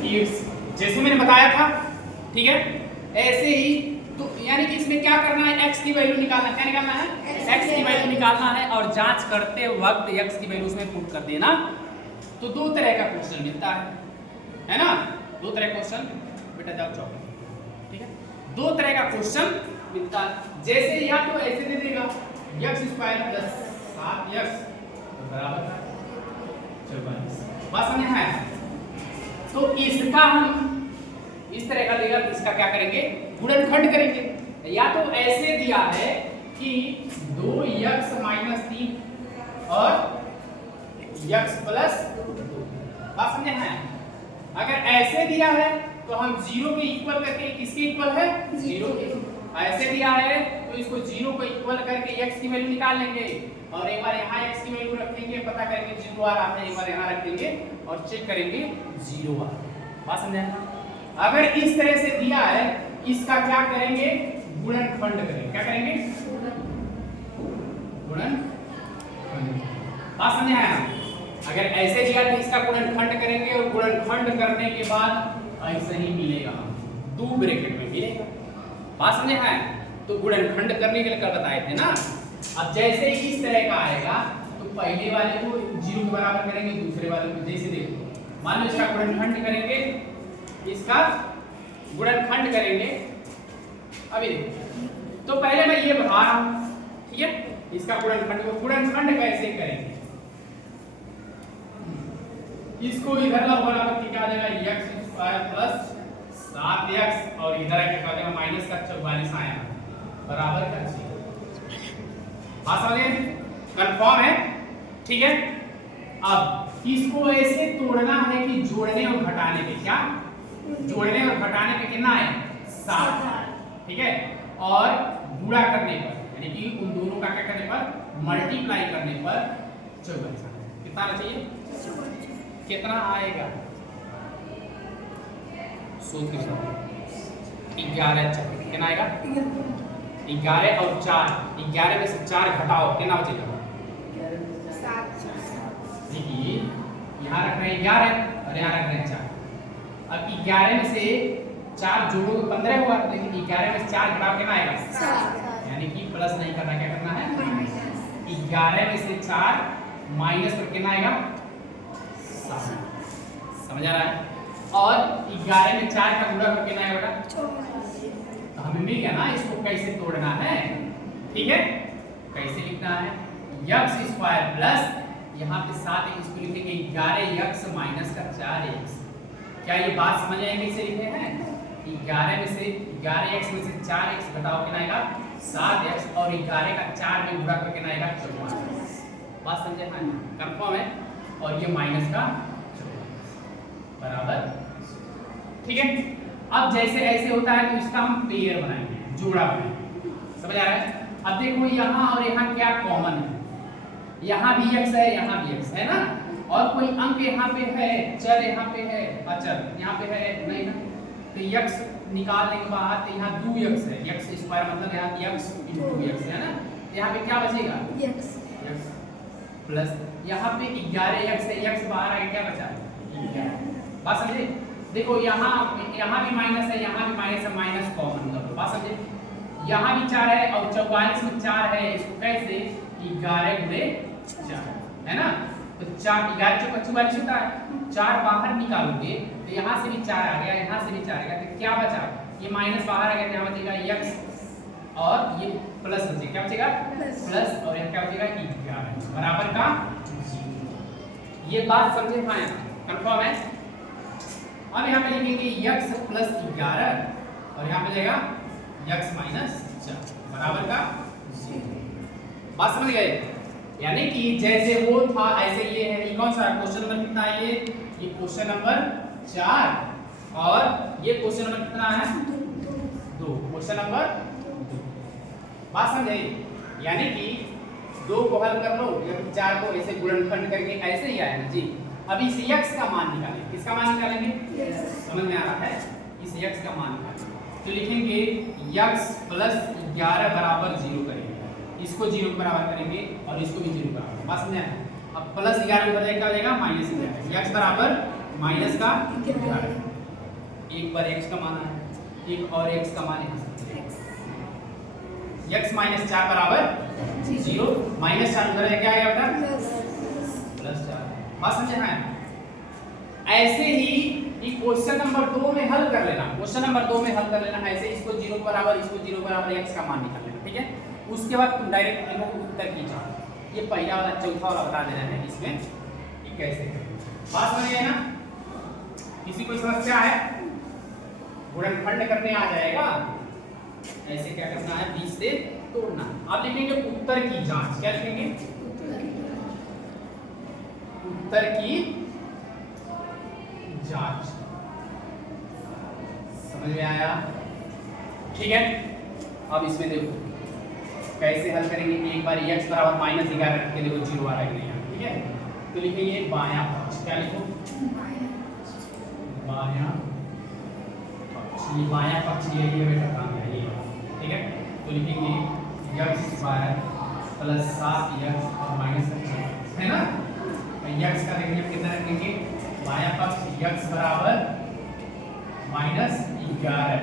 जैसे मैंने बताया था, ठीक है, ऐसे ही तो यानी कि इसमें क्या करना है, x की वैल्यू निकालना, क्या निकालना है, x की वैल्यू निकालना है और जांच करते वक्त x की वैल्यू उसमें पुट कर देना। तो दो तरह का क्वेश्चन मिलता है ना, दो तरह का क्वेश्चन, बेटा जाओ चौक, ठीक है, दो तरह का क्वेश्चन मिलता है। जैसे या तो ऐसे दे देगा x स्क्वायर प्लस 7x बराबर 44, बात समझ में आया। तो इसका हम इस तरह का देगा तो इसका क्या करेंगे, गुणनखंड करेंगे। या तो ऐसे दिया है कि 2x माइनस 3 और x प्लस 2, बात समझे हैं। अगर ऐसे दिया है तो हम 0 के इक्वल करके, किसके इक्वल है, 0 के, ऐसे दिया है तो इसको 0 को इक्वल करके x की वैल्यू निकाल लेंगे और एक बार यहाँ x की वैल्यू रखेंगे, पता करेंगे 0 आ रहा है, एक बार यहाँ रखेंगे और चेक करेंगे 0 आ रहा है, बात समझे। अगर इस तरह से दिया है, इसका क्या करेंगे, गुणनखंड करेंगे, क्या करेंगे, गुणनखंड, बात समझे आया। अगर ऐसे दिया तो इसका गुणनखंड करेंगे और गुणनखंड करने के बाद ऐसे ही मिलेगा, दो ब्रैकेट में मिलेगा, बात समझे आया। तो गुणनखंड करने के लिए कल बताए थे ना। अब जैसे ही इस तरह का आएगा तो पहले वाले को 0 के बराबर करेंगे, दूसरे वाले को, जैसे देखो मान लो इसका गुणनखंड करेंगे, इसका गुणनखंड करेंगे, अभी देखो तो पहले मैं ये बढ़ा रहा हूं, ठीक है, इसका गुणनखंड कैसे करेंगे, इसको इधर ला बराबर क्या आ जाएगा, x स्क्वायर प्लस 7x और इधर क्या आ जाएगा माइनस का 44 आया बराबर का 0, बात समझे, कंफर्म है, ठीक है। अब इसको ऐसे तोड़ना है कि जोड़ने और घटाने पे, क्या जोड़ने और घटाने पे कितना है, 7, ठीक है, और गुणा करने पर यानी कि उन दोनों का क्या करने पर, मल्टीप्लाई करने पर 44, कितना आना चाहिए, कितना आएगा, सोच के बताओ, 11 कितना आएगा, 11 और 4, 11 में से 4 घटाओ कितना बचेगा, 7। देखिए यहाँ रख रहे हैं 11 और यहाँ रख रहे हैं 4। अब 11 में से 4 जोड़ो तो 15 हुआ, लेकिन 11 में से 4 घटाओ कितना आएगा, 7, यानी कि प्लस नहीं करना, क्या करना है, 11 में से 4 माइनस पर कितना आएगा, 7, समझ आ रहा है। और 11 में 4 का गुणा करके कितना आएगा बेटा, तो हमें मिल गया ना इसको कैसे तोड़ना है, ठीक है, कैसे लिखना है, x स्क्वायर प्लस यहाँ पे 7 इसको लिखेंगे 11x माइनस का 4x। क्या ये बात समझ आएगी, इसे लिखे हैं 11 में से 11x में से 4x घटाओ कितना आएगा, 7x और 11 का 4 में गुणा करके कितना आएगा, 44, बात समझे, हाँ कंफर्म है। और ये माइनस का 44 बराबर, ठीक है। अब जैसे ऐसे होता है तो इसका हम पेयर बनाएंगे, जोड़ा बनाएंगे, समझ आ रहा है। अब देखो यहाँ और यहाँ क्या कॉमन है, यहाँ भी x है, यहाँ भी x है ना, और कोई अंक यहाँ पे है, चर यहाँ पे है, अचर यहाँ पे है नहीं ना, तो x निकालने के बाद तो यहाँ 2x है, x स्क्वायर मतलब यहाँ x into x है ना, यहाँ पे क्या बचेगा, x प्लस यहाँ पे 11x है, x बाहर आके क्या बचा, 11, बात समझे। देखो यहाँ भी माइनस है, यहाँ भी माइनस है, माइनस कॉमन कर दो, बात समझे। यहाँ भी 4 है और 44 में 4 है, इसको कैसे 11 गुणे 4 है ना, तो 4 11 चौका 44 होता है, 4 बाहर निकालोगे तो यहाँ से भी 4 आ गया, यहाँ से भी 4 आ गया, तो क्या बचा, ये माइनस बाहर आ गया, यहाँ बचेगा x और ये प्लस बचेगा, क्या बचेगा प्लस, और यहाँ क्या बचेगा 11 बराबर का 0। ये बात समझे, हाँ कंफर्म है। अब यहाँ पे लिखेंगे x प्लस 11 और यहाँ पे जाएगा x माइनस 4 बराबर का 0, बात समझ गए। यानी कि जैसे वो था ऐसे ये है, ये कौन सा क्वेश्चन नंबर कितना है, ये क्वेश्चन नंबर 4 और ये क्वेश्चन नंबर कितना है, 2, क्वेश्चन नंबर 2, बात समझे। यानी कि 2 को हल कर लो या 4 को ऐसे गुणनखंड करके ऐसे ही आएगा जी। अब इस x का मान निकालेंगे, किसका मान निकालेंगे, समझ में आ रहा है, इस x का मान निकालेंगे तो लिखेंगे x प्लस 11 बराबर 0 करेंगे, इसको 0 के बराबर करेंगे और इसको भी 0 के बराबर, बात समझ आया। अब प्लस 11 के बजाय क्या हो जाएगा, माइनस 11, x बराबर माइनस का 11 एक पर x का मान है, एक और x का मान है x माइनस 4 बराबर 0, माइनस 4 उधर क्या आएगा बेटा प्लस 4। बात समझे ना? ऐसे ही क्वेश्चन नंबर 2 में हल कर लेना, क्वेश्चन नंबर 2 में हल कर लेना। ऐसे इसको 0 बराबर x का मान निकाल लेना, ठीक है। उसके बाद तुम डायरेक्ट इन लोगों को उत्तर की जाओ। ये पहला वाला चौथा वाला बता देना है इसमें कि कैसे करें। बात समझ गए ना? किसी कोई समस्या है? गुणनखंड करने आ जाएगा, ऐसे क्या करना है, बीच से तोड़ना। आप लिखेंगे उत्तर की जांच। क्या लिखेंगे? उत्तर की जांच। समझ में आया? ठीक है। अब इसमें देखो कैसे हल करेंगे। एक बार x बराबर -11 रख के देखो 0 आ रहा है नहीं, ठीक है। तो लिखेंगे बायां पक्ष। क्या लिखो? बायां पक्ष। ये बायां पक्ष ये बेटा काम है ये, ठीक है। तो लिखेंगे x स्क्वायर प्लस 7x और माइनस है ना। x का देखिए कितना रखेंगे, बायां पक्ष x बराबर -11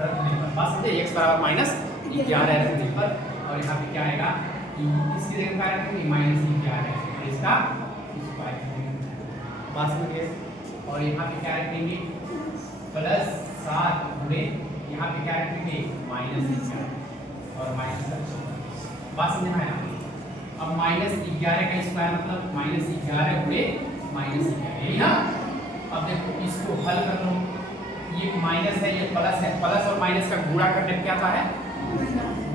रखने पर। बात समझे? x बराबर -11 रखने पर, और यहाँ पे क्या आएगा, इसकी जगह क्या रखेंगे -11 और इसका स्क्वायर करेंगे। बात समझिए? और यहाँ पे क्या रखेंगे प्लस 7 गुणे यहाँ पे क्या रखेंगे -11 और माइनस। बात समझ में आया? अब -11 का स्क्वायर मतलब -11 गुणे -11 यही ना। अब देखो इसको हल कर लो, ये माइनस है ये प्लस है, प्लस और माइनस का गुणा करने पे क्या आता है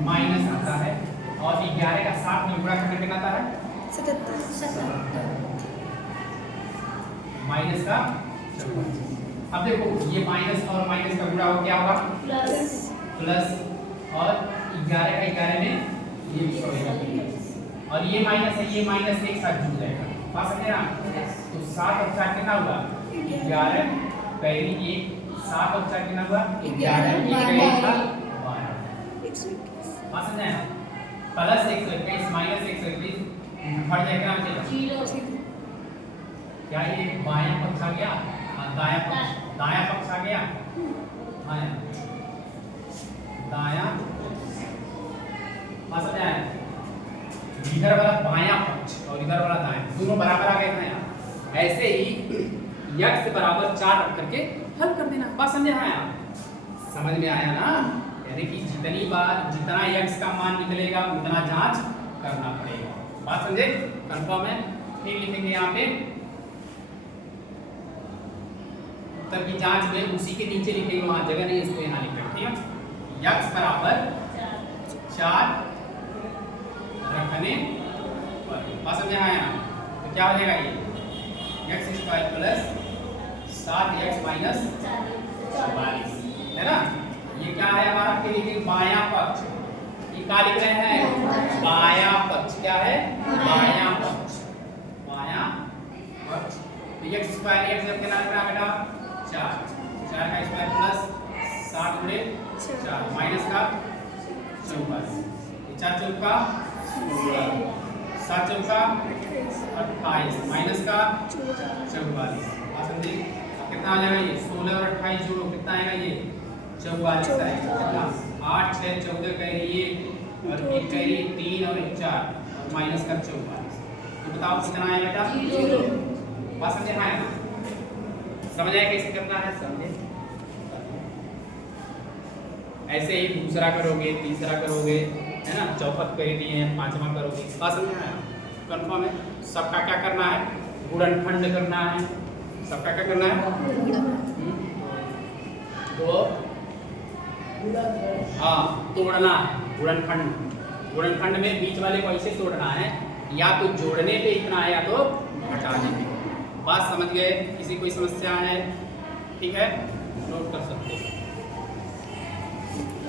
माइनस आता है, और 11 का 7 में गुणा करने पे आता है 77 माइनस का 54। अब देखो ये माइनस और माइनस का गुणा हो क्या होगा प्लस, और 11 का 11 में ये भी होगा, और ये माइनस है ये माइनस एक साथ जुड़ जाएगा। बात समझे ना? तो 7 और 4 कितना हुआ 11 पहली एक, 7 और 4 कितना हुआ 11 ये था 12। बात समझे ना? प्लस 121 माइनस 121 हट जाएगा ना, क्या ये बायां पक्ष आ गया, दायां पक्ष आ गया, दायां। बात समझ आया? इधर वाला बायां पक्ष और इधर वाला दायां दोनों बराबर आ गए ना। ऐसे ही x बराबर 4 रख करके हल कर देना। बात समझ आया? समझ में आया ना? यानी कि जितनी बार जितना x का मान निकलेगा उतना जांच करना पड़ेगा। बात समझे? कंफर्म है? फिर लिखेंगे यहाँ पे उत्तर की जांच में, उसी के नीचे लिखेंगे, वहां जगह नहीं इसको यहाँ लिखेंगे, ठीक है। x बराबर 4 रखने पर। बात समझ आया ना? तो क्या हो जाएगा ये x square plus 7x minus 44 है ना। ये क्या है हमारा, के लिए बायां पक्ष। ये क्या लिख रहे हैं बायां पक्ष। क्या है बायां पक्ष, बायां पक्ष। तो x स्क्वायर x जब कितना लिखना बेटा 4 का स्क्वायर प्लस 7 गुणे 4 माइनस का 44, 4 चौका 7 चौका 28 माइनस का 44। समझे? कितना आ जाएगा ये 16 और 28 जोड़ो कितना आएगा ये 44 आएगा। 8 6 14 कह रही है और 1 कह रही है 3 और 1 4 और माइनस का 44। तो बताओ कितना आएगा बेटा 0। बात समझे? हाँ ना? समझ आया कैसे करना है? समझे? ऐसे ही दूसरा करोगे, तीसरा करोगे, है ना, चौथा कर दिए हैं, पांचवा करोगे। बात समझ में आया? कंफर्म है? सबका क्या करना है गुणनखंड करना है। सबका क्या करना है तो हाँ तोड़ना है। गुणनखंड में बीच वाले को ऐसे तोड़ना है, या तो जोड़ने पे इतना है या तो घटाने पे। बात समझ गए? किसी कोई समस्या है? ठीक है, नोट कर सकते हैं।